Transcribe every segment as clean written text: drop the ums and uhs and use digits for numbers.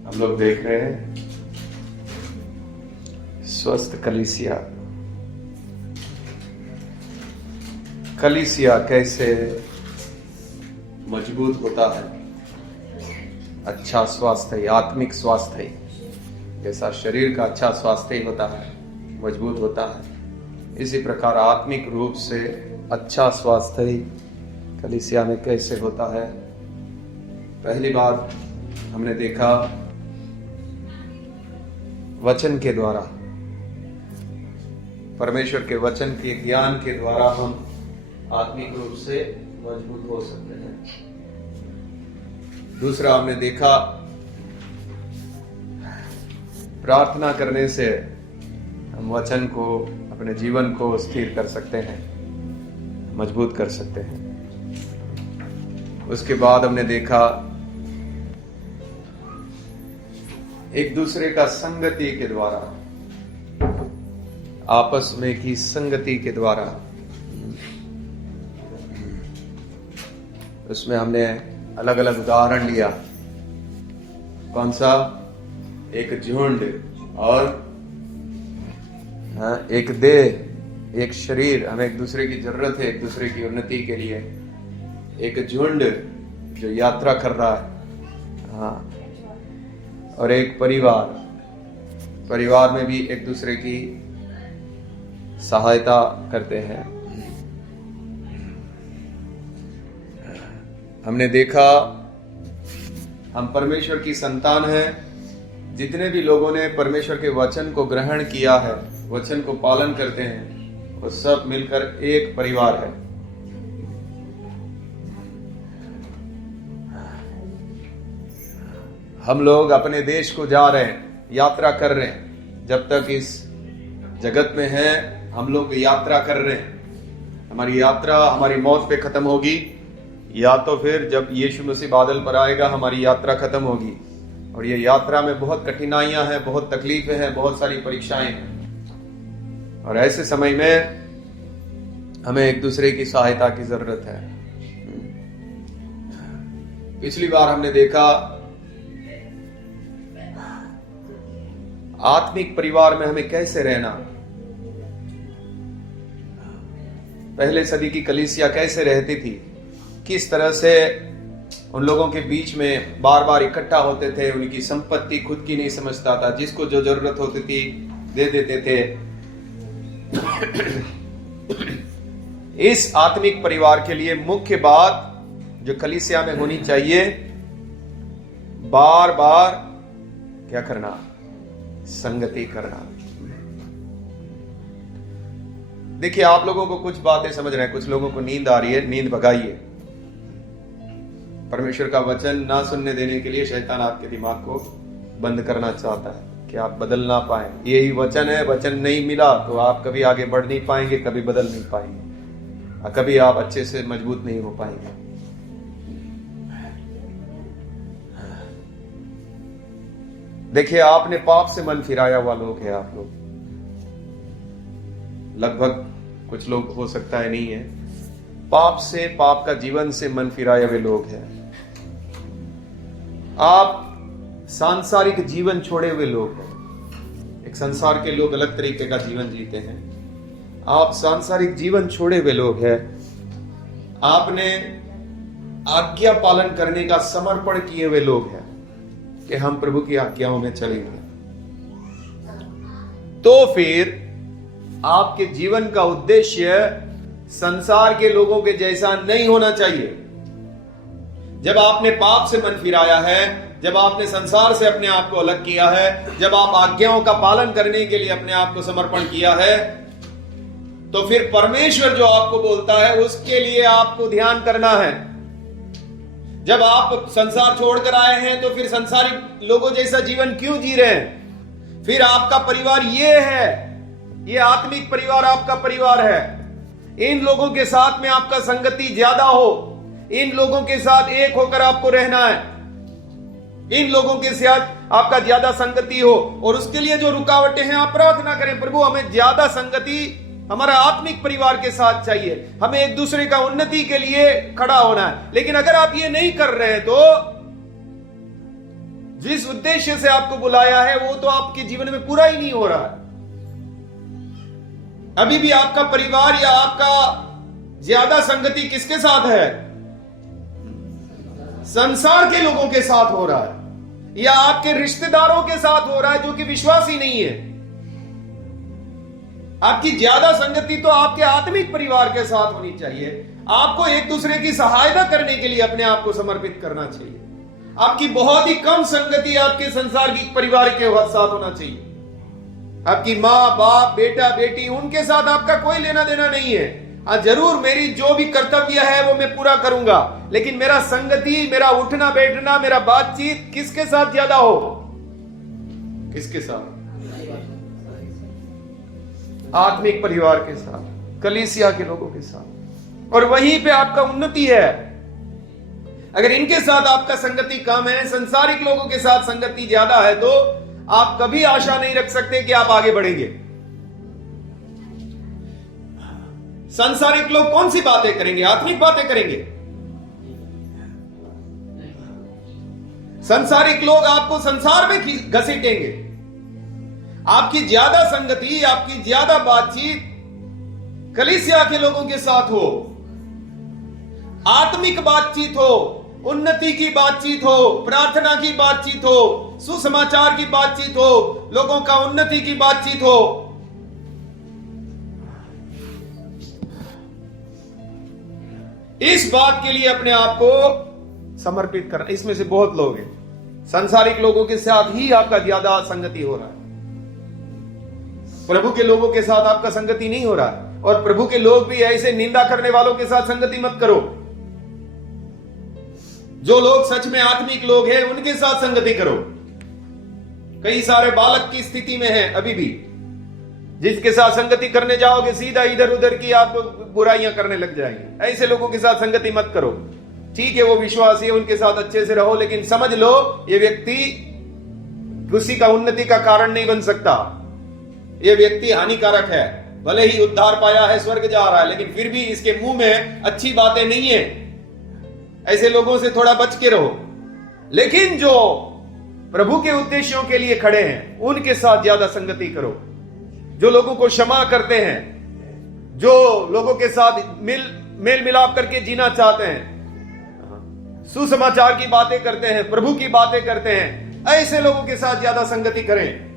हम लोग देख रहे हैं स्वस्थ कलीसिया। कलीसिया कैसे मजबूत होता है, अच्छा स्वास्थ्य, आत्मिक स्वास्थ्य, जैसा शरीर का अच्छा स्वास्थ्य होता है, मजबूत होता है, इसी प्रकार आत्मिक रूप से अच्छा स्वास्थ्य कलीसिया में कैसे होता है। पहली बात हमने देखा वचन के द्वारा, परमेश्वर के वचन के ज्ञान के द्वारा हम आत्मिक रूप से मजबूत हो सकते हैं। दूसरा हमने देखा प्रार्थना करने से हम वचन को, अपने जीवन को स्थिर कर सकते हैं, मजबूत कर सकते हैं। उसके बाद हमने देखा एक दूसरे का संगति के द्वारा, आपस में की संगति के द्वारा, उसमें हमने अलग अलग उदाहरण लिया। कौन सा? एक झुंड और एक देह, एक शरीर। हमें एक दूसरे की जरूरत है, एक दूसरे की उन्नति के लिए। एक झुंड जो यात्रा कर रहा है, और एक परिवार। परिवार में भी एक दूसरे की सहायता करते हैं। हमने देखा हम परमेश्वर की संतान हैं। जितने भी लोगों ने परमेश्वर के वचन को ग्रहण किया है, वचन को पालन करते हैं, वो सब मिलकर एक परिवार है। हम लोग अपने देश को जा रहे हैं, यात्रा कर रहे हैं। जब तक इस जगत में हैं, हम लोग यात्रा कर रहे हैं। हमारी यात्रा हमारी मौत पे खत्म होगी, या तो फिर जब यीशु मसीह बादल पर आएगा हमारी यात्रा खत्म होगी। और ये यात्रा में बहुत कठिनाइयां हैं, बहुत तकलीफें हैं, बहुत सारी परीक्षाएं हैं। और ऐसे समय में हमें एक दूसरे की सहायता की जरूरत है। पिछली बार हमने देखा आत्मिक परिवार में हमें कैसे रहना। पहले सदी की कलीसिया कैसे रहती थी, किस तरह से उन लोगों के बीच में बार बार इकट्ठा होते थे। उनकी संपत्ति खुद की नहीं समझता था, जिसको जो जरूरत होती थी दे देते थे। इस आत्मिक परिवार के लिए मुख्य बात जो कलीसिया में होनी चाहिए, बार बार क्या करना? संगति करना। देखिए, आप लोगों को कुछ बातें समझ रहे हैं, कुछ लोगों को नींद आ रही है, नींद भगाइए। परमेश्वर का वचन ना सुनने देने के लिए शैतान आपके दिमाग को बंद करना चाहता है कि आप बदल ना पाए। यही वचन है, वचन नहीं मिला तो आप कभी आगे बढ़ नहीं पाएंगे, कभी बदल नहीं पाएंगे, और कभी आप अच्छे से मजबूत नहीं हो पाएंगे। देखिए, आपने पाप से मन फिराया हुआ लोग हैं। आप लोग लगभग, कुछ लोग हो सकता है नहीं है, पाप से, पाप का जीवन से मन फिराए हुए लोग हैं। आप सांसारिक जीवन छोड़े हुए लोग हैं। एक संसार के लोग अलग तरीके का जीवन जीते हैं, आप सांसारिक जीवन छोड़े हुए लोग हैं। आपने आज्ञा पालन करने का समर्पण किए हुए लोग हैं कि हम प्रभु की आज्ञाओं में चलेंगे। तो फिर आपके जीवन का उद्देश्य संसार के लोगों के जैसा नहीं होना चाहिए। जब आपने पाप से मन फिराया है, जब आपने संसार से अपने आप को अलग किया है, जब आप आज्ञाओं का पालन करने के लिए अपने आप को समर्पण किया है, तो फिर परमेश्वर जो आपको बोलता है उसके लिए आपको ध्यान करना है। जब आप संसार छोड़कर आए हैं तो फिर संसारिक लोगों जैसा जीवन क्यों जी रहे हैं? फिर आपका परिवार ये है, ये आत्मिक परिवार आपका परिवार है। इन लोगों के साथ में आपका संगति ज्यादा हो, इन लोगों के साथ एक होकर आपको रहना है, इन लोगों के साथ आपका ज्यादा संगति हो। और उसके लिए जो रुकावटें हैं, आप प्रार्थना करें, प्रभु हमें ज्यादा संगति हमारा आत्मिक परिवार के साथ चाहिए, हमें एक दूसरे का उन्नति के लिए खड़ा होना है। लेकिन अगर आप ये नहीं कर रहे हैं तो जिस उद्देश्य से आपको बुलाया है वो तो आपके जीवन में पूरा ही नहीं हो रहा है। अभी भी आपका परिवार या आपका ज्यादा संगति किसके साथ है? संसार के लोगों के साथ हो रहा है, या आपके रिश्तेदारों के साथ हो रहा है जो कि विश्वासी नहीं है। आपकी ज्यादा संगति तो आपके आत्मिक परिवार के साथ होनी चाहिए। आपको एक दूसरे की सहायता करने के लिए अपने आप को समर्पित करना चाहिए। आपकी बहुत ही कम संगति आपके सांसारिक परिवार के साथ होना चाहिए। आपकी माँ बाप बेटा बेटी उनके साथ आपका कोई लेना देना नहीं है। जरूर मेरी जो भी कर्तव्य है वो मैं पूरा करूंगा, लेकिन मेरा संगति, मेरा उठना बैठना, मेरा बातचीत किसके साथ ज्यादा हो? किसके साथ? आत्मिक परिवार के साथ, कलीसिया के लोगों के साथ। और वहीं पे आपका उन्नति है। अगर इनके साथ आपका संगति कम है, संसारिक लोगों के साथ संगति ज्यादा है, तो आप कभी आशा नहीं रख सकते कि आप आगे बढ़ेंगे। संसारिक लोग कौन सी बातें करेंगे? आत्मिक बातें करेंगे। संसारिक लोग आपको संसार में घसीटेंगे। आपकी ज्यादा संगति, आपकी ज्यादा बातचीत कलीसिया के लोगों के साथ हो, आत्मिक बातचीत हो, उन्नति की बातचीत हो, प्रार्थना की बातचीत हो, सुसमाचार की बातचीत हो, लोगों का उन्नति की बातचीत हो। इस बात के लिए अपने आप को समर्पित करना। इसमें से बहुत लोग हैं, सांसारिक लोगों के साथ ही आपका ज्यादा संगति हो रहा है, प्रभु के लोगों के साथ आपका संगति नहीं हो रहा है। और प्रभु के लोग भी ऐसे निंदा करने वालों के साथ संगति मत करो। जो लोग सच में आत्मिक लोग हैं उनके साथ संगति करो। कई सारे बालक की स्थिति में हैं अभी भी, जिसके साथ संगति करने जाओगे सीधा इधर उधर की आप बुराइयां करने लग जाएंगे। ऐसे लोगों के साथ संगति मत करो। ठीक है, वो विश्वासी है, उनके साथ अच्छे से रहो, लेकिन समझ लो ये व्यक्ति किसी का उन्नति का कारण नहीं बन सकता। ये व्यक्ति हानिकारक है। भले ही उद्धार पाया है, स्वर्ग जा रहा है, लेकिन फिर भी इसके मुंह में अच्छी बातें नहीं है। ऐसे लोगों से थोड़ा बच के रहो। लेकिन जो प्रभु के उद्देश्यों के लिए खड़े हैं उनके साथ ज्यादा संगति करो। जो लोगों को क्षमा करते हैं, जो लोगों के साथ मेल मिलाप करके जीना चाहते हैं, सुसमाचार की बातें करते हैं, प्रभु की बातें करते हैं, ऐसे लोगों के साथ ज्यादा संगति करें।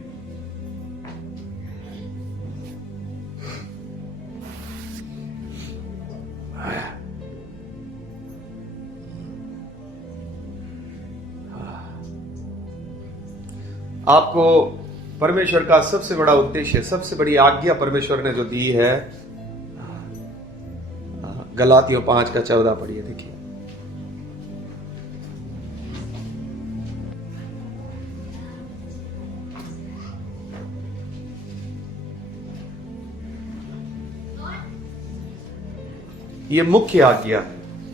आपको परमेश्वर का सबसे बड़ा उद्देश्य, सबसे बड़ी आज्ञा परमेश्वर ने जो दी है, गलातियों 5:14 पढ़िए, देखिए। ये मुख्य आज्ञा,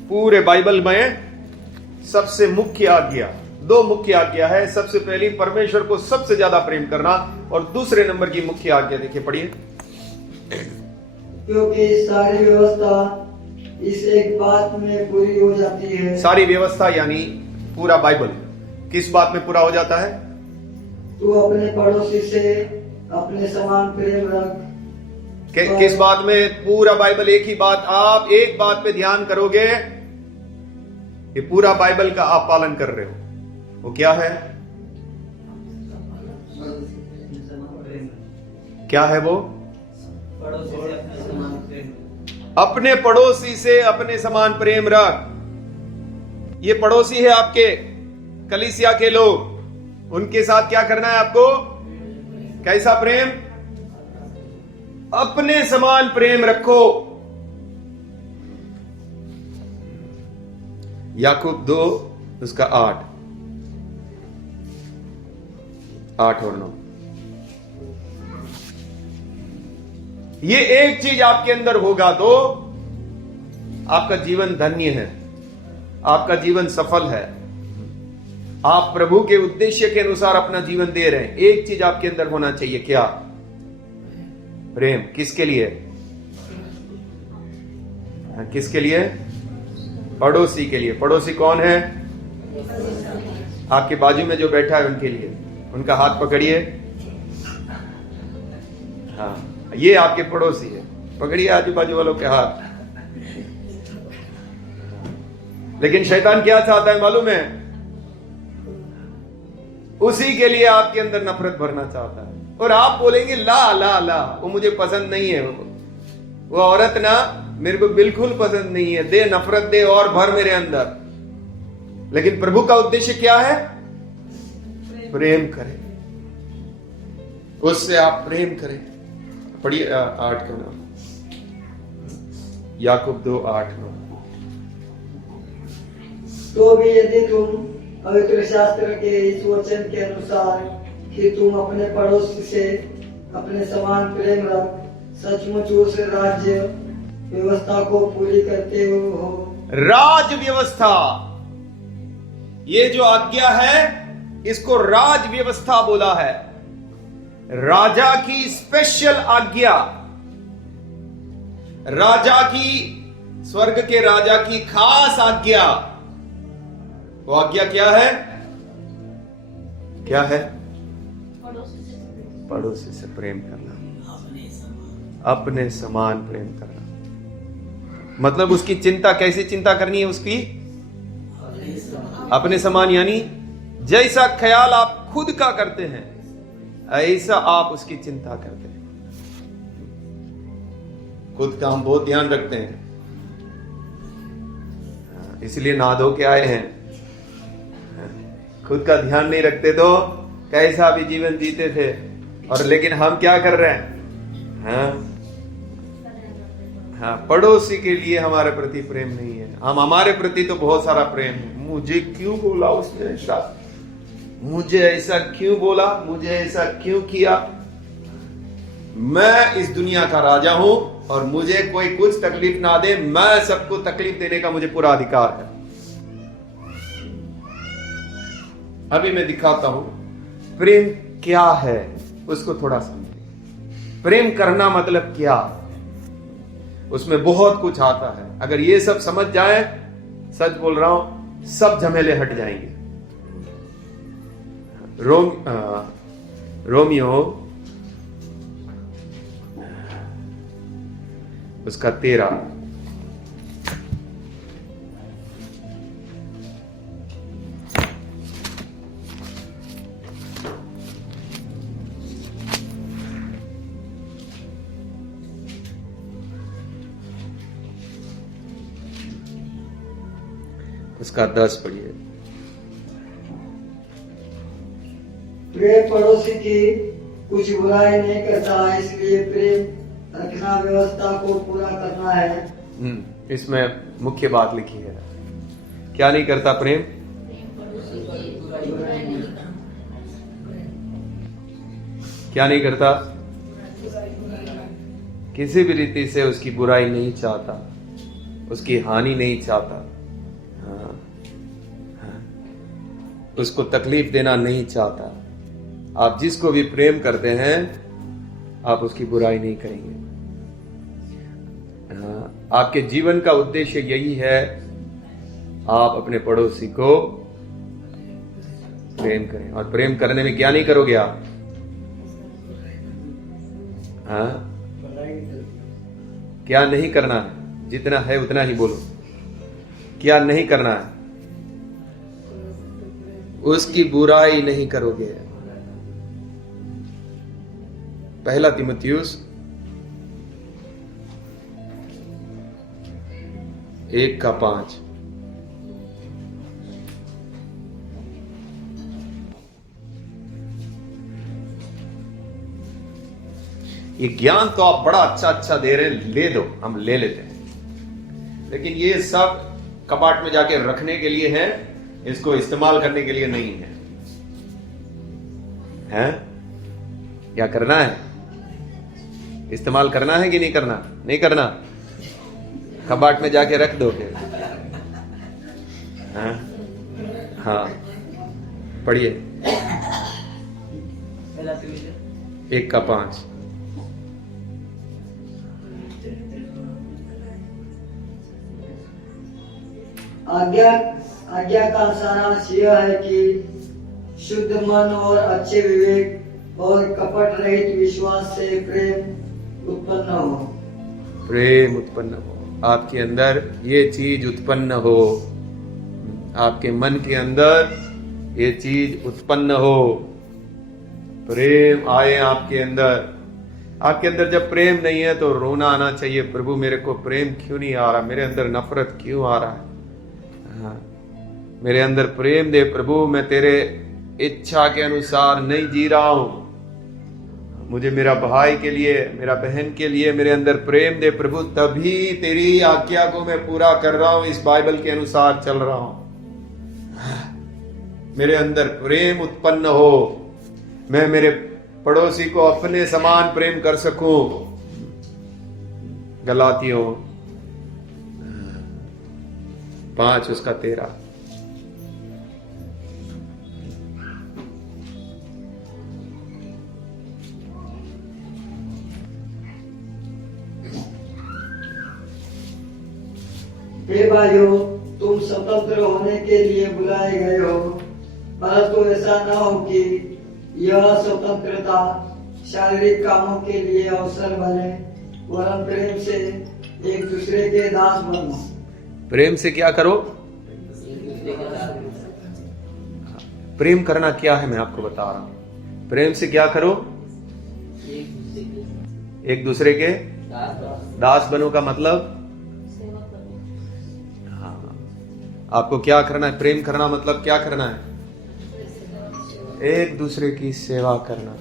पूरे बाइबल में सबसे मुख्य आज्ञा, दो मुख्य आज्ञा है। सबसे पहली परमेश्वर को सबसे ज्यादा प्रेम करना, और दूसरे नंबर की मुख्य आज्ञा देखिए, पढ़िए। क्योंकि सारी व्यवस्था इस एक बात में पूरी हो जाती है। सारी व्यवस्था यानी पूरा बाइबल किस बात में पूरा हो जाता है? तू अपने पड़ोसी से अपने समान प्रेम रख। किस बात में? पूरा बाइबल एक ही बात। आप एक बात पे ध्यान करोगे कि पूरा बाइबल का आप पालन कर रहे हो। वो क्या है? क्या है वो? अपने पड़ोसी से अपने समान प्रेम रख। ये पड़ोसी है आपके कलीसिया के लोग, उनके साथ क्या करना है आपको? कैसा प्रेम? अपने समान प्रेम रखो। याकूब 2 उसका 8 और 9। ये एक चीज आपके अंदर होगा तो आपका जीवन धन्य है, आपका जीवन सफल है। आप प्रभु के उद्देश्य के अनुसार अपना जीवन दे रहे हैं। एक चीज आपके अंदर होना चाहिए, क्या? प्रेम। किसके लिए? किसके लिए? पड़ोसी के लिए। पड़ोसी कौन है? आपके बाजू में जो बैठा है उनके लिए, उनका हाथ पकड़िए। हाँ, ये आपके पड़ोसी है, पकड़िए आजू बाजू वालों के हाथ। लेकिन शैतान क्या चाहता है मालूम है? उसी के लिए आपके अंदर नफरत भरना चाहता है। और आप बोलेंगे ला ला ला, वो मुझे पसंद नहीं है, वो औरत ना मेरे को बिल्कुल पसंद नहीं है, दे नफरत दे और भर मेरे अंदर। लेकिन प्रभु का उद्देश्य क्या है? प्रेम करें, उससे आप प्रेम करें। पढ़िए 8 का नाम, याकूब 2:8। तो भी यदि तुम पवित्र शास्त्र के इस वचन के अनुसार कि तुम अपने पड़ोसी से अपने समान प्रेम रख, सचमुच उस राज्य व्यवस्था को पूरी करते हो। राज व्यवस्था, ये जो आज्ञा है इसको राज व्यवस्था बोला है। राजा की स्पेशल आज्ञा, राजा की, स्वर्ग के राजा की खास आज्ञा। वो आज्ञा क्या है? क्या है? पड़ोसी से प्रेम करना, अपने समान प्रेम करना। मतलब उसकी चिंता, कैसी चिंता करनी है उसकी? अपने समान, यानी जैसा ख्याल आप खुद का करते हैं ऐसा आप उसकी चिंता करते हैं। खुद का हम बहुत ध्यान रखते हैं, इसलिए नहा धो के आए हैं। खुद का ध्यान नहीं रखते तो कैसा भी जीवन जीते थे। और लेकिन हम क्या कर रहे हैं? हाँ, पड़ोसी के लिए हमारे प्रति प्रेम नहीं है। हम, हमारे प्रति तो बहुत सारा प्रेम है। मुझे क्यों बोला उसने ऐसा, मुझे ऐसा क्यों बोला, मुझे ऐसा क्यों किया। मैं इस दुनिया का राजा हूं और मुझे कोई कुछ तकलीफ ना दे, मैं सबको तकलीफ देने का मुझे पूरा अधिकार है। अभी मैं दिखाता हूं प्रेम क्या है, उसको थोड़ा समझिए। प्रेम करना मतलब क्या, उसमें बहुत कुछ आता है। अगर ये सब समझ जाए, सच बोल रहा हूं, सब झमेले हट जाएंगे। रोमियो उसका 13, उसका 10 पढ़िए। प्रेम पड़ोसी की कुछ बुराई नहीं करता, इसलिए प्रेम रखना व्यवस्था को पूरा करना है। इसमें मुख्य बात लिखी है, क्या नहीं करता प्रेम? क्या नहीं करता? किसी भी रीति से उसकी बुराई नहीं चाहता, उसकी हानि नहीं चाहता, उसको तकलीफ देना नहीं चाहता। आप जिसको भी प्रेम करते हैं आप उसकी बुराई नहीं करेंगे। आपके जीवन का उद्देश्य यही है, आप अपने पड़ोसी को प्रेम करें। और प्रेम करने में क्या नहीं करोगे आप? क्या नहीं करना है? जितना है उतना ही बोलो। क्या नहीं करना है? उसकी बुराई नहीं करोगे। 1 तीमुथियुस 1:5। ये ज्ञान तो आप बड़ा अच्छा दे रहे हैं, ले दो, हम ले लेते हैं, लेकिन ये सब कपाट में जाके रखने के लिए है, इसको इस्तेमाल करने के लिए नहीं है। हैं? क्या करना है? इस्तेमाल करना है कि नहीं करना? नहीं करना, कबाड़ में जाके रख दो फिर। हाँ, पढ़िए 1:5। आज्ञा का सारांश यह है कि शुद्ध मन और अच्छे विवेक और कपट रहित विश्वास से प्रेम उत्पन्न हो। प्रेम उत्पन्न हो, आपके अंदर ये चीज उत्पन्न हो, आपके मन के अंदर ये चीज उत्पन्न हो, प्रेम आए आपके अंदर। आपके अंदर जब प्रेम नहीं है तो रोना आना चाहिए, प्रभु मेरे को प्रेम क्यों नहीं आ रहा, मेरे अंदर नफरत क्यों आ रहा है। हाँ, मेरे अंदर प्रेम दे प्रभु, मैं तेरे इच्छा के अनुसार नहीं जी रहा हूं, मुझे मेरा भाई के लिए, मेरा बहन के लिए मेरे अंदर प्रेम दे प्रभु, तभी तेरी आज्ञा को मैं पूरा कर रहा हूं, इस बाइबल के अनुसार चल रहा हूं। मेरे अंदर प्रेम उत्पन्न हो, मैं मेरे पड़ोसी को अपने समान प्रेम कर सकूं। गलातियों 5:13। हे भाइयों, तुम स्वतंत्र होने के लिए बुलाए गए हो, परंतु ऐसा न हो कि यह स्वतंत्रता शारीरिक कामों के लिए अवसर बने, वरन प्रेम से एक दूसरे के दास बनो। प्रेम से क्या करो? प्रेम करना क्या है मैं आपको बता रहा हूं। प्रेम से क्या करो? एक दूसरे के दास बनो का मतलब, आपको क्या करना है? प्रेम करना मतलब क्या करना है? एक दूसरे की सेवा करना,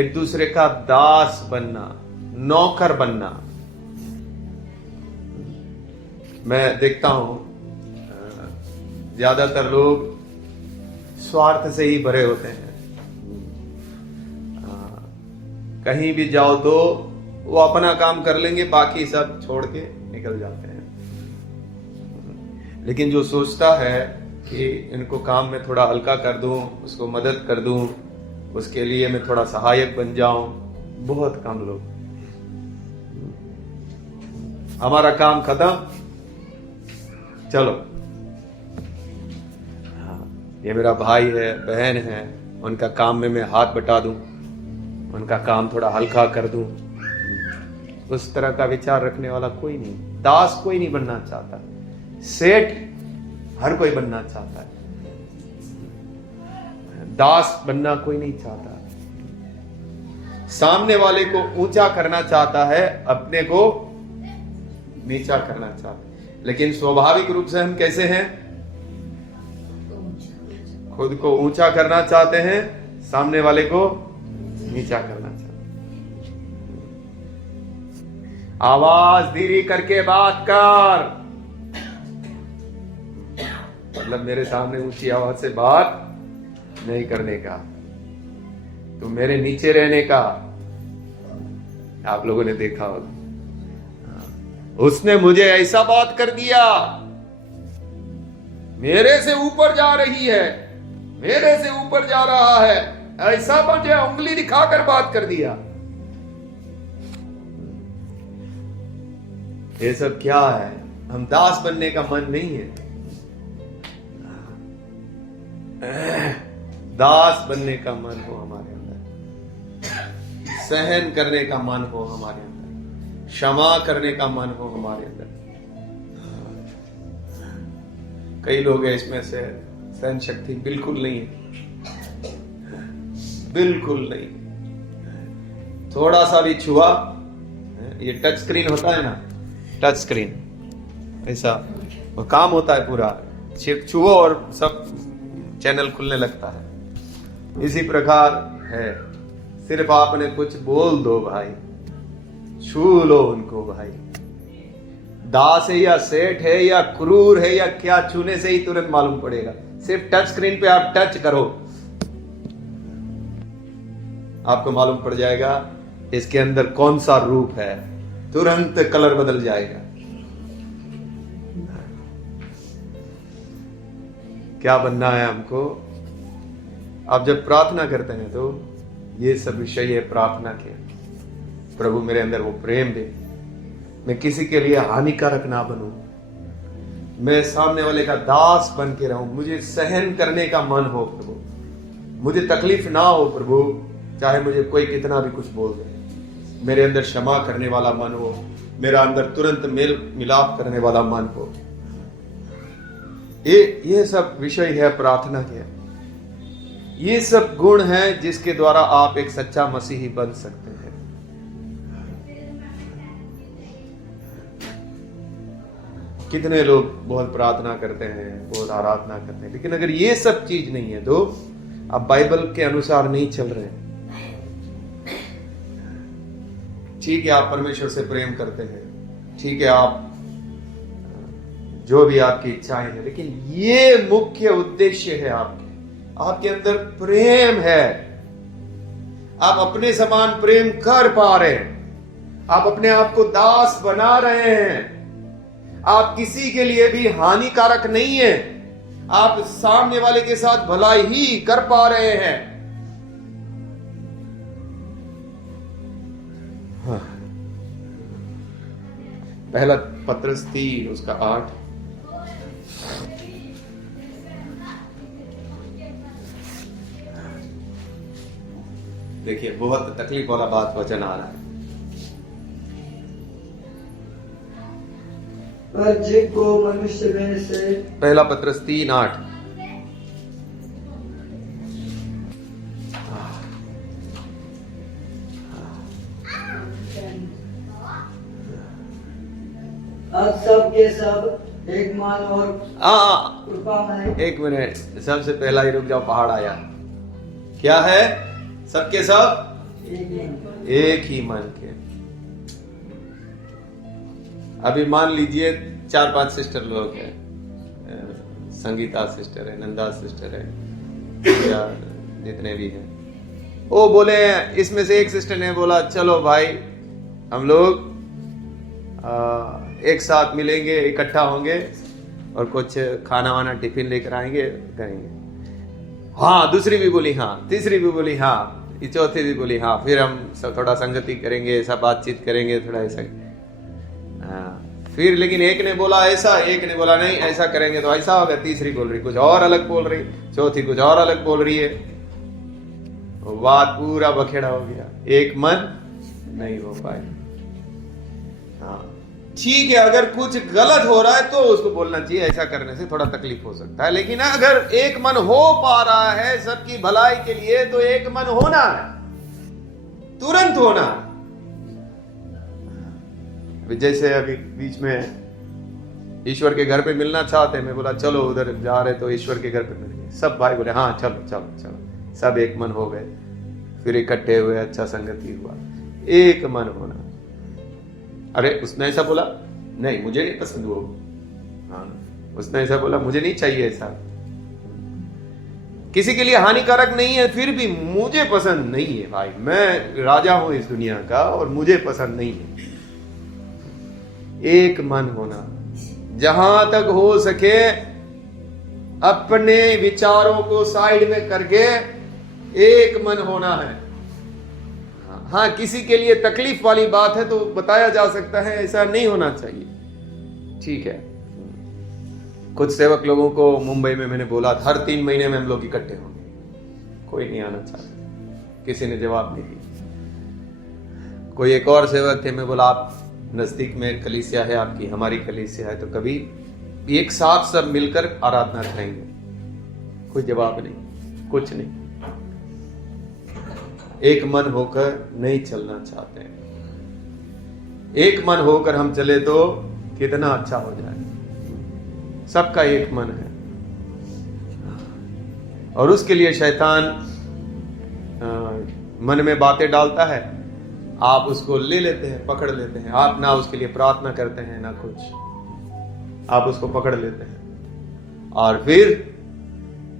एक दूसरे का दास बनना, नौकर बनना। मैं देखता हूं ज्यादातर लोग स्वार्थ से ही भरे होते हैं। कहीं भी जाओ तो वो अपना काम कर लेंगे, बाकी सब छोड़ के निकल जाते हैं। लेकिन जो सोचता है कि इनको काम में थोड़ा हल्का कर दूं, उसको मदद कर दूं, उसके लिए मैं थोड़ा सहायक बन जाऊं, बहुत कम लोग। हमारा काम खत्म, चलो ये मेरा भाई है, बहन है, उनका काम में मैं हाथ बटा दूं, उनका काम थोड़ा हल्का कर दूं। उस तरह का विचार रखने वाला कोई नहीं। दास कोई नहीं बनना चाहता, सेठ हर कोई बनना चाहता है, दास बनना कोई नहीं चाहता। सामने वाले को ऊंचा करना चाहता है, अपने को नीचा करना चाहता है। लेकिन स्वाभाविक रूप से हम कैसे हैं? खुद को ऊंचा करना चाहते हैं, सामने वाले को नीचा करना चाहते हैं। आवाज धीरे करके बात कर, मतलब मेरे सामने ऊंची आवाज से बात नहीं करने का, तो मेरे नीचे रहने का। आप लोगों ने देखा होगा, उसने मुझे ऐसा बात कर दिया, मेरे से ऊपर जा रही है, मेरे से ऊपर जा रहा है, ऐसा मुझे उंगली दिखाकर बात कर दिया। ये सब क्या है? हम दास बनने का मन नहीं है, दास बनने का मन हो हमारे अंदर, सहन करने का मन हो हमारे अंदर, क्षमा करने का मन हो हमारे अंदर। कई लोग हैं इसमें से सहन शक्ति बिल्कुल नहीं है, बिल्कुल नहीं। थोड़ा सा भी छुआ, ये टच स्क्रीन होता है ना, टच स्क्रीन ऐसा वो काम होता है पूरा, सिर्फ छुओ और सब चैनल खुलने लगता है। इसी प्रकार है, सिर्फ आपने कुछ बोल दो भाई, छू लो उनको भाई। दास है या सेठ है या क्रूर है या क्या, छूने से ही तुरंत मालूम पड़ेगा। सिर्फ टच स्क्रीन पे आप टच करो, आपको मालूम पड़ जाएगा इसके अंदर कौन सा रूप है, तुरंत कलर बदल जाएगा। क्या बनना है हमको? आप जब प्रार्थना करते हैं तो ये सब विषय है प्रार्थना के। प्रभु मेरे अंदर वो प्रेम दे, मैं किसी के लिए हानिकारक ना बनूं, मैं सामने वाले का दास बन के रहूं, मुझे सहन करने का मन हो प्रभु, मुझे तकलीफ ना हो प्रभु, चाहे मुझे कोई कितना भी कुछ बोल दे, मेरे अंदर क्षमा करने वाला मन हो, मेरा अंदर तुरंत मेल मिलाप करने वाला मन हो। ये सब विषय है प्रार्थना के। ये सब गुण हैं जिसके द्वारा आप एक सच्चा मसीही बन सकते हैं। कितने लोग बहुत प्रार्थना करते हैं, बहुत आराधना करते हैं, लेकिन अगर ये सब चीज नहीं है तो आप बाइबल के अनुसार नहीं चल रहे हैं। ठीक है, आप परमेश्वर से प्रेम करते हैं, ठीक है, आप जो भी आपकी इच्छाएं हैं, लेकिन ये मुख्य उद्देश्य है आपके अंदर प्रेम है। आप अपने समान प्रेम कर पा रहे हैं, आप अपने आप को दास बना रहे हैं, आप किसी के लिए भी हानिकारक नहीं है, आप सामने वाले के साथ भलाई ही कर पा रहे हैं। हाँ। पहला पत्रस 3 उसका 8। देखिए, बहुत तकलीफ वाला बात वचन आ रहा है। पर जिनको मनुष्य में से, पहला पत्रस 3:8। अब सब के सब एक मान और कृपा में। एक मिनट, सबसे पहला ही रुक जाओ, पहाड़ आया। क्या है? सबके सब एक ही मन के। अभी मान लीजिए 4-5 सिस्टर लोग हैं, संगीता सिस्टर है, नंदा सिस्टर है, या जितने भी हैं, वो बोले, इसमें से एक सिस्टर ने बोला चलो भाई हम लोग एक साथ मिलेंगे, इकट्ठा होंगे और कुछ खाना वाना टिफिन लेकर आएंगे, करेंगे। हाँ, दूसरी भी बोली हाँ, तीसरी भी बोली हाँ, चौथी भी बोली हाँ, फिर हम सब थोड़ा संगति करेंगे, सब बातचीत करेंगे, थोड़ा ऐसा। हाँ, फिर लेकिन एक ने बोला ऐसा, एक ने बोला नहीं ऐसा करेंगे तो ऐसा होगा, तीसरी बोल रही कुछ और अलग बोल रही, चौथी कुछ और अलग बोल रही है, बात पूरा बखेड़ा हो गया, एक मन नहीं हो पाए। हाँ ठीक है, अगर कुछ गलत हो रहा है तो उसको बोलना चाहिए, ऐसा करने से थोड़ा तकलीफ हो सकता है, लेकिन अगर एक मन हो पा रहा है सबकी भलाई के लिए तो एक मन होना है, तुरंत होना है। जैसे अभी बीच में ईश्वर के घर पे मिलना चाहते हैं, मैं बोला चलो उधर जा रहे तो ईश्वर के घर पे मिल गए, सब भाई बोले हाँ चलो चलो चलो, सब एक मन हो गए, फिर इकट्ठे हुए, अच्छा संगति हुआ, एक मन होना। अरे उसने ऐसा बोला, नहीं मुझे नहीं पसंद वो, हाँ उसने ऐसा बोला, मुझे नहीं चाहिए ऐसा, किसी के लिए हानिकारक नहीं है फिर भी मुझे पसंद नहीं है भाई, मैं राजा हूं इस दुनिया का और मुझे पसंद नहीं है। एक मन होना, जहां तक हो सके अपने विचारों को साइड में करके एक मन होना है। हाँ, किसी के लिए तकलीफ वाली बात है तो बताया जा सकता है, ऐसा नहीं होना चाहिए, ठीक है। कुछ सेवक लोगों को मुंबई में मैंने बोला हर 3 महीने में हम लोग इकट्ठे होंगे, कोई नहीं आना चाहता, किसी ने जवाब नहीं दिया। कोई एक और सेवक थे, मैं बोला आप नजदीक में कलीसिया है आपकी, हमारी कलीसिया है, तो कभी एक साथ सब मिलकर आराधना करेंगे, कोई जवाब नहीं, कुछ नहीं, एक मन होकर नहीं चलना चाहते हैं। एक मन होकर हम चले तो कितना अच्छा हो जाए, सबका एक मन है। और उसके लिए शैतान मन में बातें डालता है, आप उसको ले लेते हैं, पकड़ लेते हैं, आप ना उसके लिए प्रार्थना करते हैं ना कुछ, आप उसको पकड़ लेते हैं और फिर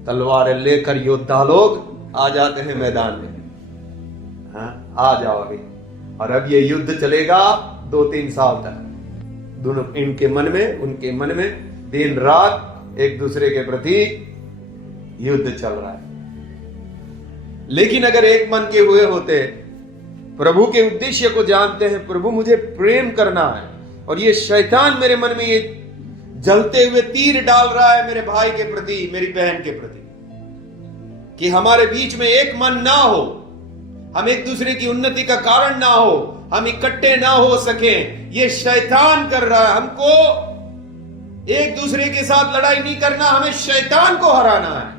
तलवारें लेकर योद्धा लोग आ जाते हैं मैदान में। हाँ, आ जाओ अभी, और अब ये युद्ध चलेगा 2-3 साल तक, दोनों इनके मन में उनके मन में दिन रात एक दूसरे के प्रति युद्ध चल रहा है। लेकिन अगर एक मन के हुए होते, प्रभु के उद्देश्य को जानते हैं, प्रभु मुझे प्रेम करना है और ये शैतान मेरे मन में ये जलते हुए तीर डाल रहा है मेरे भाई के प्रति, मेरी बहन के प्रति, कि हमारे बीच में एक मन ना हो, हम एक दूसरे की उन्नति का कारण ना हो, हम इकट्ठे ना हो सके। ये शैतान कर रहा है। हमको एक दूसरे के साथ लड़ाई नहीं करना, हमें शैतान को हराना है।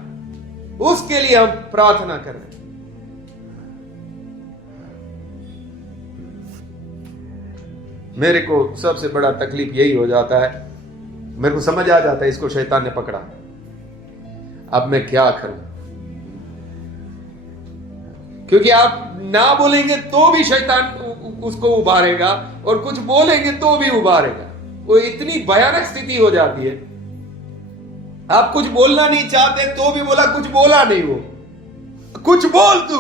उसके लिए हम प्रार्थना कर रहे हैं। मेरे को सबसे बड़ा तकलीफ यही हो जाता है, मेरे को समझ आ जाता है इसको शैतान ने पकड़ा, अब मैं क्या करूं। क्योंकि आप ना बोलेंगे तो भी शैतान उसको उभारेगा, और कुछ बोलेंगे तो भी उभारेगा। वो इतनी भयानक स्थिति हो जाती है। आप कुछ बोलना नहीं चाहते तो भी बोला, कुछ बोला नहीं, वो कुछ बोल, तू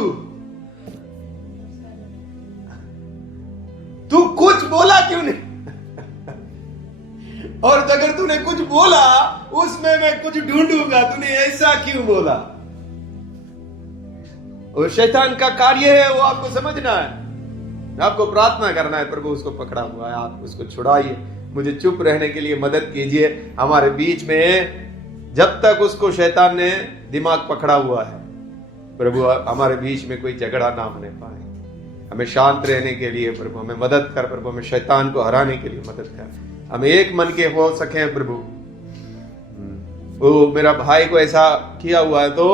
कुछ बोला क्यों नहीं? और अगर तूने कुछ बोला उसमें मैं कुछ ढूंढूंगा, तूने ऐसा क्यों बोला? और शैतान का कार्य है वो, आपको समझना है। आपको प्रार्थना करना है, प्रभु उसको पकड़ा हुआ है, आप उसको छुड़ाइए, मुझे चुप रहने के लिए मदद कीजिए। हमारे बीच में जब तक उसको शैतान ने दिमाग पकड़ा हुआ है, प्रभु हमारे बीच में कोई झगड़ा ना होने पाए। हमें शांत रहने के लिए प्रभु हमें मदद कर, प्रभु हमें शैतान को हराने के लिए मदद कर, हम एक मन के हो सके प्रभु। वो मेरा भाई को ऐसा किया हुआ है तो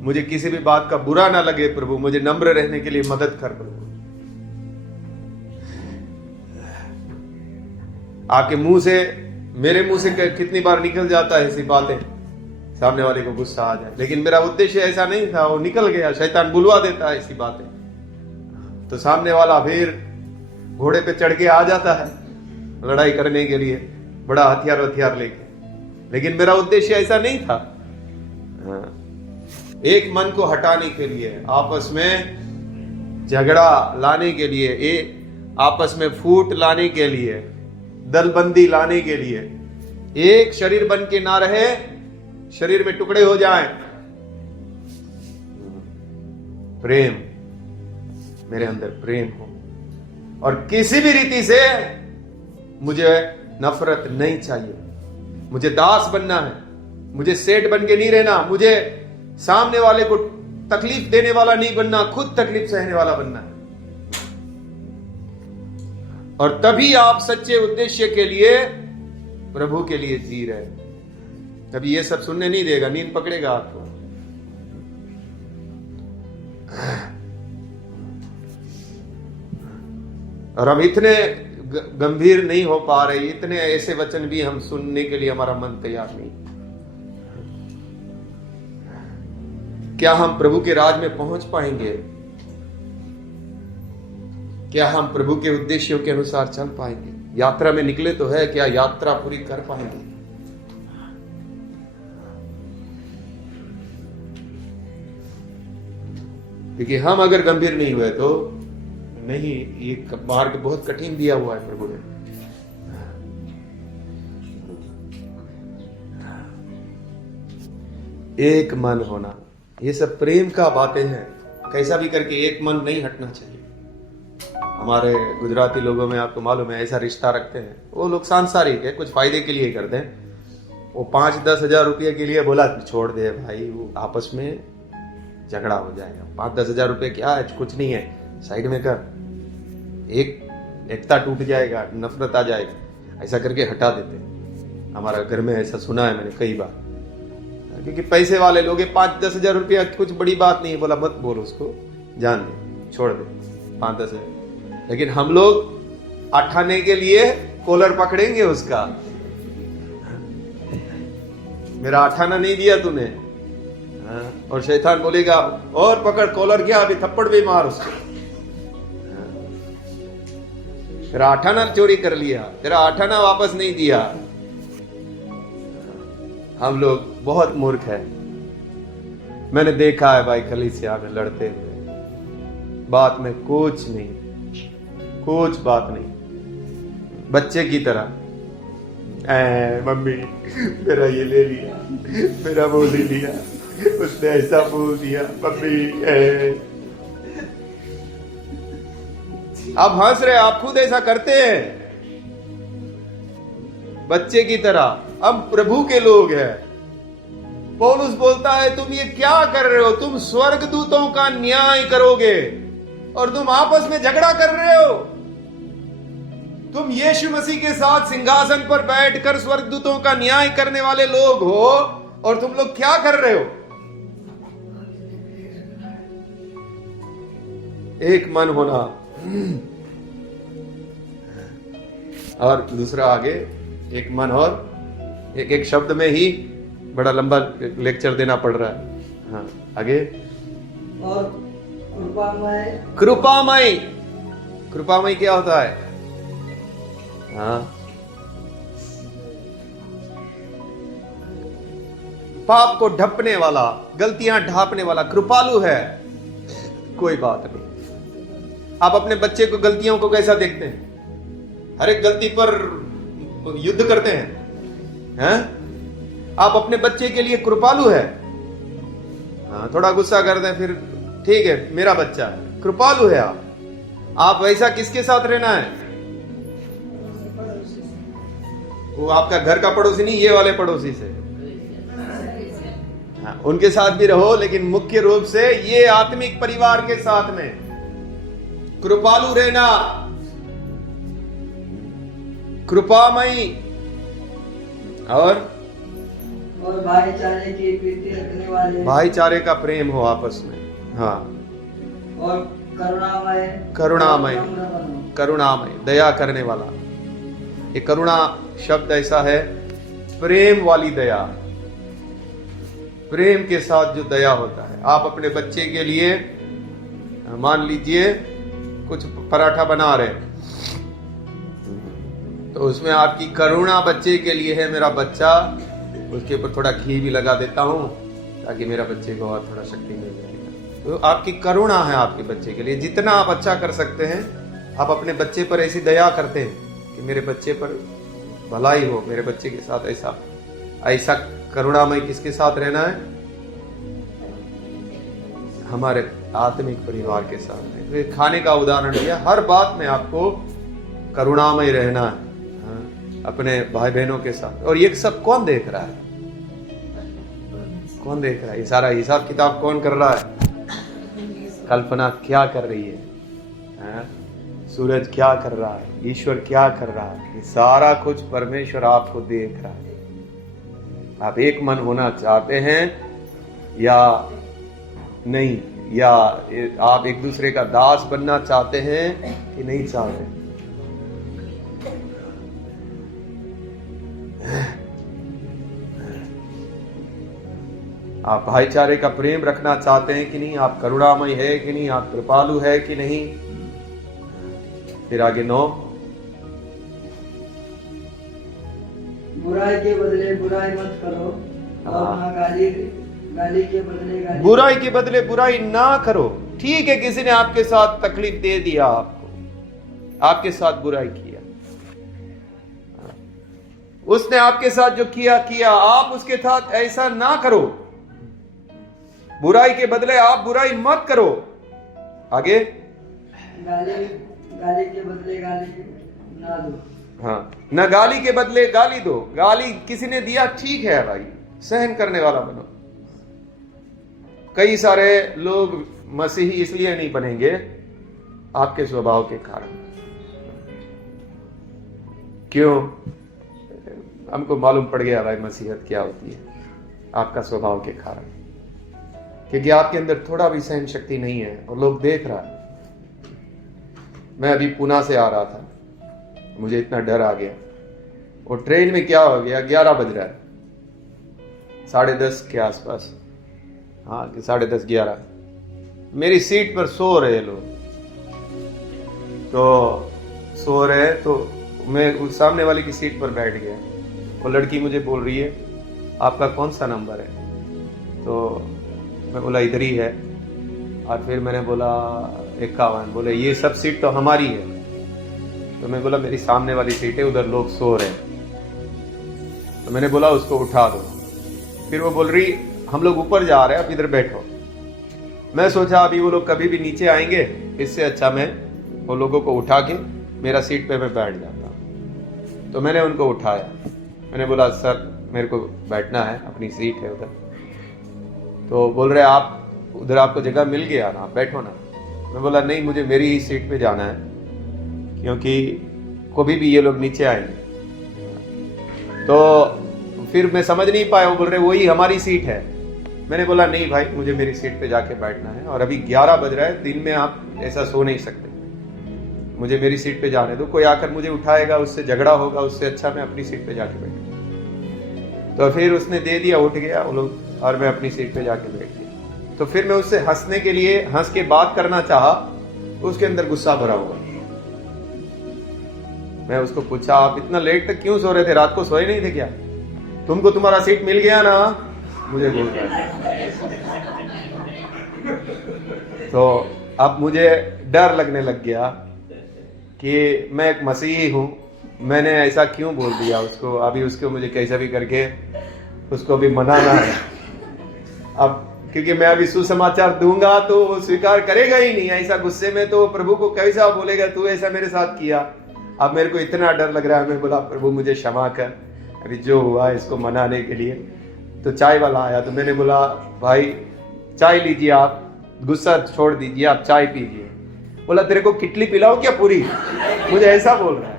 मुझे किसी भी बात का बुरा ना लगे प्रभु, मुझे नम्र रहने के लिए मदद कर प्रभु। आपके मुंह से, मेरे मुंह से कितनी बार निकल जाता है ऐसी बातें, सामने वाले को गुस्सा आ जाए, लेकिन मेरा उद्देश्य ऐसा नहीं था, वो निकल गया। शैतान बुलवा देता है ऐसी बातें, तो सामने वाला फिर घोड़े पे चढ़ के आ जाता है लड़ाई करने के लिए, बड़ा हथियार लेके। लेकिन मेरा उद्देश्य ऐसा नहीं था। एक मन को हटाने के लिए, आपस में झगड़ा लाने के लिए, आपस में फूट लाने के लिए, दलबंदी लाने के लिए, एक शरीर बन के ना रहे, शरीर में टुकड़े हो जाएं। प्रेम, मेरे अंदर प्रेम हो, और किसी भी रीति से मुझे नफरत नहीं चाहिए। मुझे दास बनना है, मुझे सेठ बन के नहीं रहना, मुझे सामने वाले को तकलीफ देने वाला नहीं बनना, खुद तकलीफ सहने वाला बनना है। और तभी आप सच्चे उद्देश्य के लिए, प्रभु के लिए जी रहे। कभी ये सब सुनने नहीं देगा, नींद पकड़ेगा आपको। और हम इतने गंभीर नहीं हो पा रहे, इतने ऐसे वचन भी हम सुनने के लिए हमारा मन तैयार नहीं। क्या हम प्रभु के राज में पहुंच पाएंगे? क्या हम प्रभु के उद्देश्यों के अनुसार चल पाएंगे? यात्रा में निकले तो है, क्या यात्रा पूरी कर पाएंगे? क्योंकि हम अगर गंभीर नहीं हुए तो नहीं, ये मार्ग बहुत कठिन दिया हुआ है प्रभु ने। एक मन होना, ये सब प्रेम का बातें हैं। कैसा भी करके एक मन नहीं हटना चाहिए। हमारे गुजराती लोगों में आपको मालूम है ऐसा रिश्ता रखते हैं, वो लोग सांसारिक है, कुछ फायदे के लिए करते हैं। वो 5-10 हजार रुपये के लिए बोला छोड़ दे भाई, वो आपस में झगड़ा हो जाएगा। 5-10 हजार रुपये क्या है, कुछ नहीं है, साइड में कर, एकता टूट जाएगा, नफरत आ जाएगी, ऐसा करके हटा देते। हमारा घर में ऐसा सुना है मैंने कई बार, क्योंकि पैसे वाले लोग 5-10 हजार रुपया कुछ बड़ी बात नहीं है, बोला मत बोल उसको, जान दे, छोड़ दे 5-10 हजार। लेकिन हम लोग अठाने के लिए कॉलर पकड़ेंगे उसका, मेरा अठाना नहीं दिया तूने, और शैतान बोलेगा और पकड़ कॉलर, क्या अभी थप्पड़ भी मार उसको, तेरा अठाना चोरी कर लिया, तेरा अठाना वापस नहीं दिया। हम लोग बहुत मूर्ख है। मैंने देखा है भाई कलीसिया में लड़ते हुए, बात में कुछ नहीं, कुछ बात नहीं, बच्चे की तरह, मम्मी मेरा ये ले लिया, मेरा वो ले लिया, उसने ऐसा बोल दिया, मम्मी आप हंस रहे, आप खुद ऐसा करते हैं बच्चे की तरह। हम प्रभु के लोग हैं। पौलुस बोलता है तुम ये क्या कर रहे हो, तुम स्वर्गदूतों का न्याय करोगे और तुम आपस में झगड़ा कर रहे हो। तुम यीशु मसीह के साथ सिंहासन पर बैठकर स्वर्गदूतों का न्याय करने वाले लोग हो और तुम लोग क्या कर रहे हो? एक मन होना। और दूसरा आगे एक मन, और एक शब्द में ही बड़ा लंबा लेक्चर देना पड़ रहा है। हाँ आगे। और कृपामय। कृपामय, कृपामय क्या होता है? हाँ, पाप को ढपने वाला, गलतियां ढांपने वाला, कृपालु है। कोई बात नहीं। आप अपने बच्चे को गलतियों को कैसा देखते हैं? हर एक गलती पर युद्ध करते हैं? आप अपने बच्चे के लिए कृपालु है? हाँ, थोड़ा गुस्सा करते हैं, फिर ठीक है मेरा बच्चा है, कृपालु है आप वैसा किसके साथ रहना है? वो आपका घर का पड़ोसी नहीं, ये वाले पड़ोसी से। हाँ, उनके साथ भी रहो, लेकिन मुख्य रूप से ये आत्मिक परिवार के साथ में कृपालु रहना, कृपामयी और भाईचारे की प्रीति रखने वाले, भाईचारे का प्रेम हो आपस में। हाँ, और करुणामय। करुणामय, करुणामय, दया करने वाला। ये करुणा शब्द ऐसा है, प्रेम वाली दया, प्रेम के साथ जो दया होता है। आप अपने बच्चे के लिए मान लीजिए कुछ पराठा बना रहे हैं, तो उसमें आपकी करुणा बच्चे के लिए है, मेरा बच्चा, उसके ऊपर थोड़ा घी भी लगा देता हूं ताकि मेरा बच्चे को और थोड़ा शक्ति मिल जाएगी। तो आपकी करुणा है आपके बच्चे के लिए। जितना आप अच्छा कर सकते हैं, आप अपने बच्चे पर ऐसी दया करते हैं कि मेरे बच्चे पर भलाई हो, मेरे बच्चे के साथ ऐसा करुणामय किसके साथ रहना है? हमारे आत्मिक परिवार के साथ में। तो खाने का उदाहरण दिया, हर बात में आपको करुणामय रहना है अपने भाई बहनों के साथ। और ये सब कौन देख रहा है? कौन देख रहा है? ये सारा हिसाब किताब कौन कर रहा है? कल्पना क्या कर रही है? सूरज क्या कर रहा है? ईश्वर क्या कर रहा है? ये सारा कुछ परमेश्वर आपको देख रहा है। आप एक मन होना चाहते हैं या नहीं, या आप एक दूसरे का दास बनना चाहते हैं कि नहीं चाहते? आप भाईचारे का प्रेम रखना चाहते हैं कि नहीं? आप करुणामय है कि नहीं? आप कृपालु है कि नहीं? फिर आगे 9, बुराई के बदले बुराई मत करो और ना गाली के बदले गाली। बुराई के बदले बुराई ना करो। ठीक है, किसी ने आपके साथ तकलीफ दे दिया, आपके साथ बुराई किया, उसने आपके साथ जो किया, आप उसके साथ ऐसा ना करो। बुराई के बदले आप बुराई मत करो। आगे, गाली के बदले गाली ना दो। हाँ, न गाली के बदले गाली दो। गाली किसी ने दिया, ठीक है भाई, सहन करने वाला बनो। कई सारे लोग मसीही इसलिए नहीं बनेंगे आपके स्वभाव के कारण। क्यों? हमको मालूम पड़ गया भाई मसीहत क्या होती है, आपका स्वभाव के कारण, क्योंकि आपके अंदर थोड़ा भी सहन शक्ति नहीं है और लोग देख रहा है। मैं अभी पुणे से आ रहा था, मुझे इतना डर आ गया, और ट्रेन में क्या हो गया, 11 बज रहा है, 10:30 के आसपास, हाँ 10:30 11, मेरी सीट पर सो रहे लोग, तो सो रहे, तो मैं उस सामने वाले की सीट पर बैठ गया। वो लड़की मुझे बोल रही है आपका कौन सा नंबर है? तो मैं बोला इधर ही है। और फिर मैंने बोला 51। बोले ये सब सीट तो हमारी है। तो मैं बोला मेरी सामने वाली सीट है, उधर लोग सो रहे हैं। तो मैंने बोला उसको उठा दो। फिर वो बोल रही हम लोग ऊपर जा रहे हैं, आप इधर बैठो। मैं सोचा अभी वो लोग कभी भी नीचे आएंगे, इससे अच्छा मैं वो लोगों को उठा के मेरा सीट पे मैं बैठ जाता। तो मैंने उनको उठाया मैंने बोला सर मेरे को बैठना है, अपनी सीट है उधर। तो बोल रहे आप उधर आपको जगह मिल गया ना, आप बैठो ना। मैं बोला नहीं, मुझे मेरी ही सीट पे जाना है, क्योंकि कभी भी ये लोग नीचे आएंगे। तो फिर मैं समझ नहीं पाया, वो बोल रहे वही हमारी सीट है। मैंने बोला नहीं भाई, मुझे मेरी सीट पे जाके बैठना है, और अभी 11 बज रहा है, दिन में आप ऐसा सो नहीं सकते, मुझे मेरी सीट पे जाने दो। कोई आकर मुझे उठाएगा, उससे झगड़ा होगा, उससे अच्छा मैं अपनी सीट पे जाके बैठूं। तो फिर उसने दे दिया, उठ गया वो लोग, और मैं अपनी सीट पे जाके बैठ गया। तो फिर मैं उससे हंसने के लिए हंस के बात करना चाहा, उसके अंदर गुस्सा भरा हुआ। मैं उसको पूछा आप इतना लेट तक क्यों सो रहे थे, रात को सोए नहीं थे क्या? तुमको तुम्हारा सीट मिल गया ना, मुझे बोल रहा है। तो अब मुझे डर लगने लग गया कि मैं एक मसीही हूं, मैंने ऐसा क्यों बोल दिया उसको। अभी उसको मुझे कैसा भी करके उसको भी मनाना है। अब क्योंकि मैं अभी सुसमाचार दूंगा तो वो स्वीकार करेगा ही नहीं, ऐसा गुस्से में तो प्रभु को कैसा बोलेगा तू ऐसा मेरे साथ किया। अब मेरे को इतना डर लग रहा है, मैं बोला प्रभु मुझे क्षमा कर, अभी जो हुआ इसको मनाने के लिए। तो चाय वाला आया, तो मैंने बोला भाई चाय लीजिए, आप गुस्सा छोड़ दीजिए, आप चाय पीजिए। बोला तेरे को किटली पिलाओ क्या पूरी, मुझे ऐसा बोल रहा है।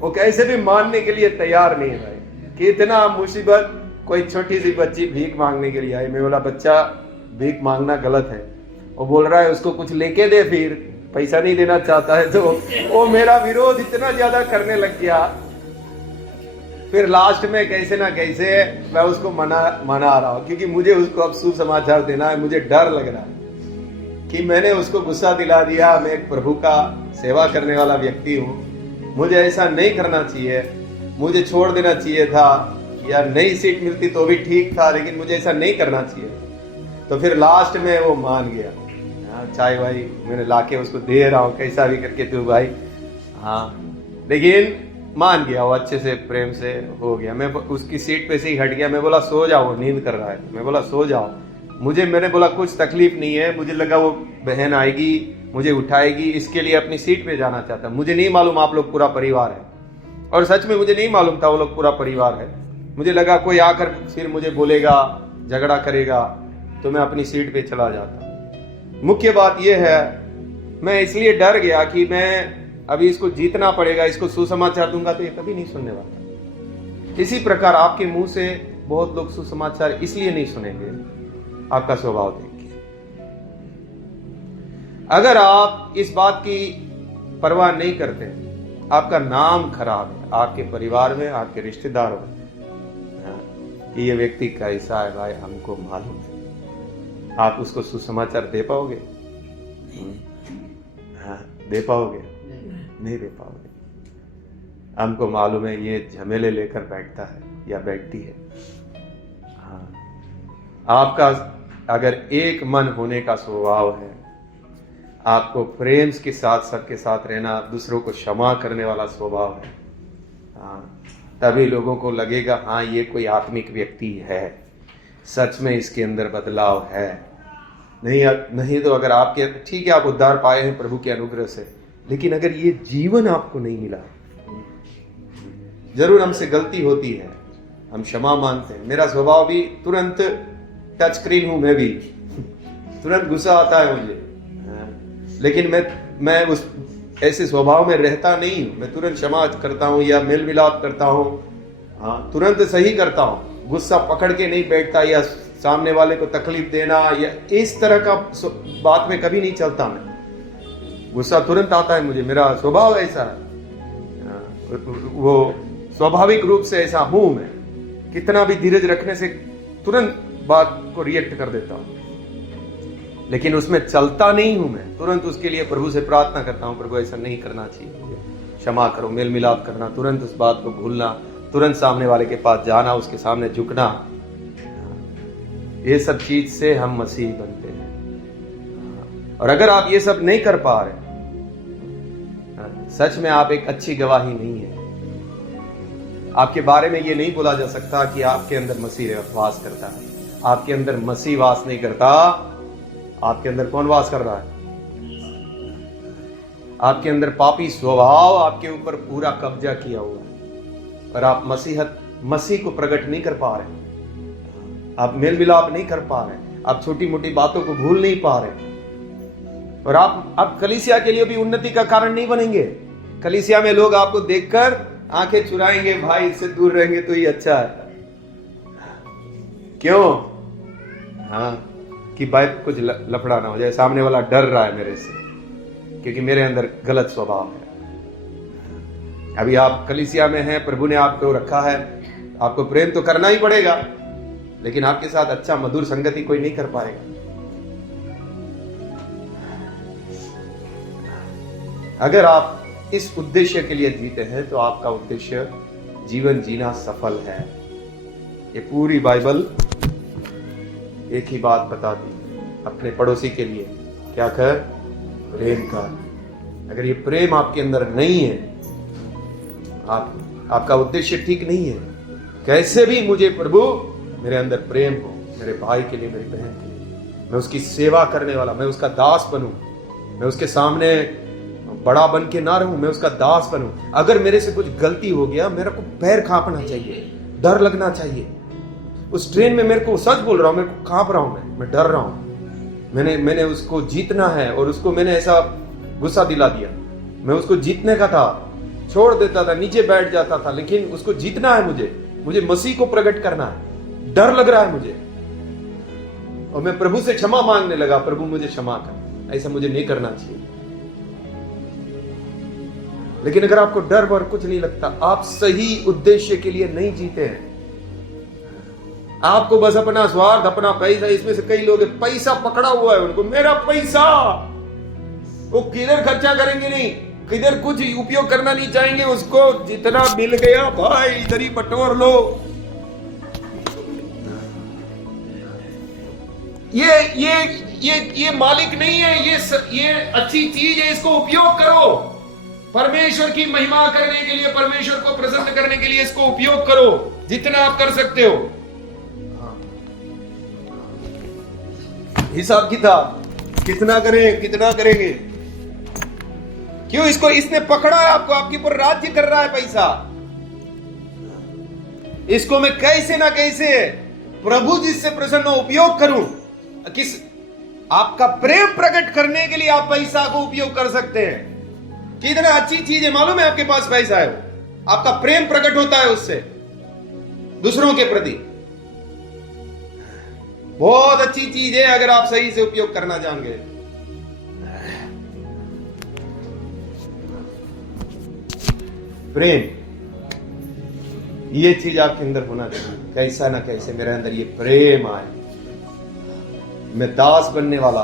वो कैसे भी मानने के लिए तैयार नहीं है भाई, कि इतना मुसीबत, कोई छोटी सी बच्ची भीख मांगने के लिए आई। मैं बोला बच्चा भीख मांगना गलत है। वो बोल रहा है उसको कुछ लेके दे, फिर पैसा नहीं देना चाहता है। तो वो मेरा विरोध इतना ज्यादा करने लग गया। फिर लास्ट में कैसे ना कैसे मैं उसको मना रहा हूं, क्योंकि मुझे उसको अब सुसमाचार देना है। मुझे डर लग रहा है कि मैंने उसको गुस्सा दिला दिया। मैं एक प्रभु का सेवा करने वाला व्यक्ति हूँ, मुझे ऐसा नहीं करना चाहिए, मुझे छोड़ देना चाहिए था, या नई सीट मिलती तो भी ठीक था, लेकिन मुझे ऐसा नहीं करना चाहिए। तो फिर लास्ट में वो मान गया। चाय भाई मैंने लाके उसको दे रहा हूँ, कैसा भी करके तू भाई, हाँ, लेकिन मान गया वो, अच्छे से प्रेम से हो गया। मैं उसकी सीट पे से ही हट गया। मैं बोला सो जाओ, नींद कर रहा है। मैं बोला सो जाओ, मैंने बोला कुछ तकलीफ नहीं है। मुझे लगा वो बहन आएगी मुझे उठाएगी, इसके लिए अपनी सीट पे जाना चाहता। मुझे नहीं मालूम आप लोग पूरा परिवार है, और सच में मुझे नहीं मालूम था वो लोग पूरा परिवार है। मुझे लगा कोई आकर फिर मुझे बोलेगा, झगड़ा करेगा, तो मैं अपनी सीट पे चला जाता। मुख्य बात यह है, मैं इसलिए डर गया कि मैं अभी इसको जीतना पड़ेगा, इसको सुसमाचार दूंगा तो ये कभी नहीं सुनने वाला। इसी प्रकार आपके मुंह से बहुत लोग सुसमाचार इसलिए नहीं सुनेंगे, आपका स्वभाव देख के। अगर आप इस बात की परवाह नहीं करते, आपका नाम खराब है आपके परिवार में, आपके रिश्तेदारों में, कि ये व्यक्ति कैसा है भाई हमको मालूम है, आप उसको सुसमाचार दे पाओगे? हाँ, दे पाओगे? नहीं दे पाओगे। हमको मालूम है ये झमेले लेकर बैठता है या बैठती है। हाँ, आपका अगर एक मन होने का स्वभाव है, आपको प्रेम के साथ सबके साथ रहना, दूसरों को क्षमा करने वाला स्वभाव है, हाँ, तभी लोगों को लगेगा हाँ ये कोई आत्मिक व्यक्ति है, सच में इसके अंदर बदलाव है। नहीं तो अगर आपके, ठीक है आप उद्धार पाए हैं प्रभु के अनुग्रह से, लेकिन अगर ये जीवन आपको नहीं मिला, जरूर हमसे गलती होती है, हम क्षमा मांगते हैं। मेरा स्वभाव भी तुरंत टच स्क्रीन हूं, मैं भी तुरंत गुस्सा आता है मुझे, लेकिन मैं उस ऐसे स्वभाव में रहता नहीं हूं। मैं तुरंत क्षमा करता हूं या मेल मिलाप करता हूं, हाँ, तुरंत सही करता हूं, गुस्सा पकड़ के नहीं बैठता या सामने वाले को तकलीफ देना या इस तरह का बात में कभी नहीं चलता। मैं गुस्सा तुरंत आता है मुझे, मेरा स्वभाव ऐसा है, वो स्वाभाविक रूप से ऐसा हूं मैं। कितना भी धीरज रखने से तुरंत बात को रिएक्ट कर देता हूं, लेकिन उसमें चलता नहीं हूं मैं। तुरंत उसके लिए प्रभु से प्रार्थना करता हूं, प्रभु ऐसा नहीं करना चाहिए, क्षमा करो, मेल मिलाप करना, तुरंत उस बात को भूलना, तुरंत सामने वाले के पास जाना, उसके सामने झुकना, ये सब चीज से हम मसीह बनते हैं। और अगर आप ये सब नहीं कर पा रहे, सच में आप एक अच्छी गवाही नहीं है। आपके बारे में ये नहीं बोला जा सकता कि आपके अंदर मसीह वास करता है। आपके अंदर मसीह वास नहीं करता, आपके अंदर कौन वास कर रहा है? आपके अंदर पापी स्वभाव आपके ऊपर पूरा कब्जा किया हुआ है, और आप मसीहत मसीह को प्रकट नहीं कर पा रहे, आप मेल मिलाप नहीं कर पा रहे, आप छोटी मोटी बातों को भूल नहीं पा रहे, और आप कलीसिया के लिए भी उन्नति का कारण नहीं बनेंगे। कलीसिया में लोग आपको देखकर आंखें चुराएंगे, भाई इससे दूर रहेंगे तो ही अच्छा है। क्यों? हाँ, कि भाई कुछ लफड़ा ना हो जाए, सामने वाला डर रहा है मेरे से क्योंकि मेरे अंदर गलत स्वभाव है। अभी आप कलीसिया में हैं, प्रभु ने आपको रखा है, आपको प्रेम तो करना ही पड़ेगा, लेकिन आपके साथ अच्छा मधुर संगति कोई नहीं कर पाएगा। अगर आप इस उद्देश्य के लिए जीते हैं तो आपका उद्देश्य जीवन जीना सफल है। ये पूरी बाइबल एक ही बात बताती, अपने पड़ोसी के लिए क्या कर? प्रेम कर। अगर ये प्रेम आपके अंदर नहीं है, आपका उद्देश्य ठीक नहीं है। कैसे भी मुझे प्रभु मेरे अंदर प्रेम हो, मेरे भाई के लिए, मेरी बहन के लिए, मैं उसकी सेवा करने वाला, मैं उसका दास बनूं, मैं उसके सामने बड़ा बन के ना रहूं, मैं उसका दास बनूं। अगर मेरे से कुछ गलती हो गया, मेरे को पैर कांपना चाहिए, डर लगना चाहिए। उस ट्रेन में मेरे को, सच बोल रहा हूं, मेरे को कांप रहा हूं, मैं डर रहा हूं। मैंने उसको जीतना है और उसको मैंने ऐसा गुस्सा दिला दिया। मैं उसको जीतने का था, छोड़ देता था, नीचे बैठ जाता था, लेकिन उसको जीतना है मुझे मसीह को प्रकट करना है। डर लग रहा है मुझे, और मैं प्रभु से क्षमा मांगने लगा, प्रभु मुझे क्षमा कर, ऐसा मुझे नहीं करना चाहिए। लेकिन अगर आपको डर वर कुछ नहीं लगता, आप सही उद्देश्य के लिए नहीं जीते हैं। आपको बस अपना स्वार्थ, अपना पैसा, इसमें से कई लोग पैसा पकड़ा हुआ है उनको, मेरा पैसा, वो किधर खर्चा करेंगे नहीं, किधर कुछ उपयोग करना नहीं चाहेंगे, उसको जितना मिल गया भाई इधर ही बटोर लो। ये मालिक नहीं है, ये अच्छी चीज है, इसको उपयोग करो। परमेश्वर की महिमा करने के लिए, परमेश्वर को प्रसन्न करने के लिए इसको उपयोग करो जितना आप कर सकते हो। हिसाब किताब कितना करें, कितना करेंगे? क्यों? इसने पकड़ा है आपको, आपके ऊपर राज्य कर रहा है पैसा। इसको मैं कैसे ना कैसे प्रभु जिससे प्रसन्न हो उपयोग करूं। आपका प्रेम प्रकट करने के लिए आप पैसा को उपयोग कर सकते हैं। कितना अच्छी चीज है, मालूम है? आपके पास पैसा है, आपका प्रेम प्रकट होता है उससे दूसरों के प्रति। बहुत अच्छी चीज है अगर आप सही से उपयोग करना जान गए। प्रेम, ये चीज आपके अंदर होना चाहिए। कैसा ना कैसे मेरे अंदर ये प्रेम आए, मैं दास बनने वाला,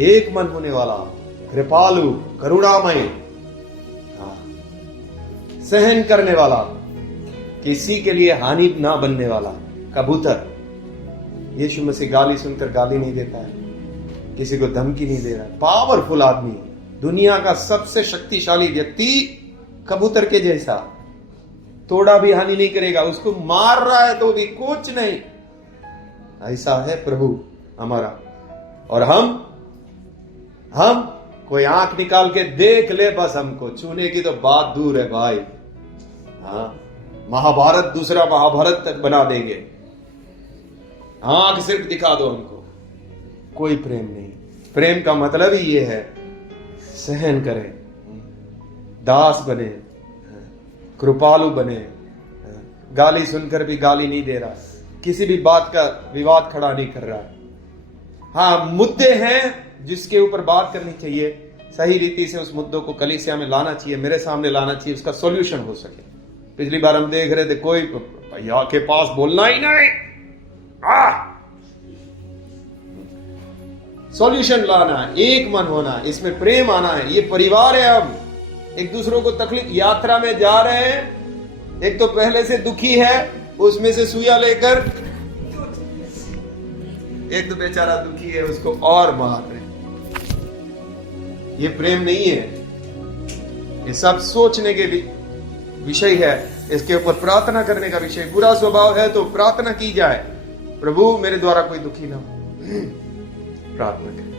एक मन होने वाला, कृपालु, करुणामय, सहन करने वाला, किसी के लिए हानि ना बनने वाला, कबूतर। यीशु मसीह गाली सुनकर गाली नहीं देता है, किसी को धमकी नहीं दे रहा है। पावरफुल आदमी, दुनिया का सबसे शक्तिशाली व्यक्ति, कबूतर के जैसा, थोड़ा भी हानि नहीं करेगा। उसको मार रहा है तो भी कुछ नहीं। ऐसा है प्रभु हमारा। और हम कोई आंख निकाल के देख ले, बस हमको छूने की तो बात दूर है भाई। हाँ, महाभारत दूसरा महाभारत तक बना देंगे, आंख सिर्फ दिखा दो हमको, कोई प्रेम नहीं। प्रेम का मतलब ही ये है, सहन करें, दास बने, कृपालु बने, गाली सुनकर भी गाली नहीं दे रहा, किसी भी बात का विवाद खड़ा नहीं कर रहा है। हाँ, मुद्दे हैं जिसके ऊपर बात करनी चाहिए, सही रीति से उस मुद्दों को कलीसिया में लाना चाहिए, मेरे सामने लाना चाहिए, उसका सॉल्यूशन हो सके। पिछली बार हम देख रहे थे कोई भैया के पास बोलना ही नहीं, सॉल्यूशन लाना है, एक मन होना है, इसमें प्रेम आना है। ये परिवार है, हम एक दूसरों को तकलीफ, यात्रा में जा रहे हैं, एक तो पहले से दुखी है, उसमें से सुइया लेकर एक तो बेचारा दुखी है, उसको और मार रहे। ये प्रेम नहीं है, ये सब सोचने के विषय है, इसके ऊपर प्रार्थना करने का विषय। बुरा स्वभाव है तो प्रार्थना की जाए, प्रभु मेरे द्वारा कोई दुखी ना हो, प्रार्थना करें।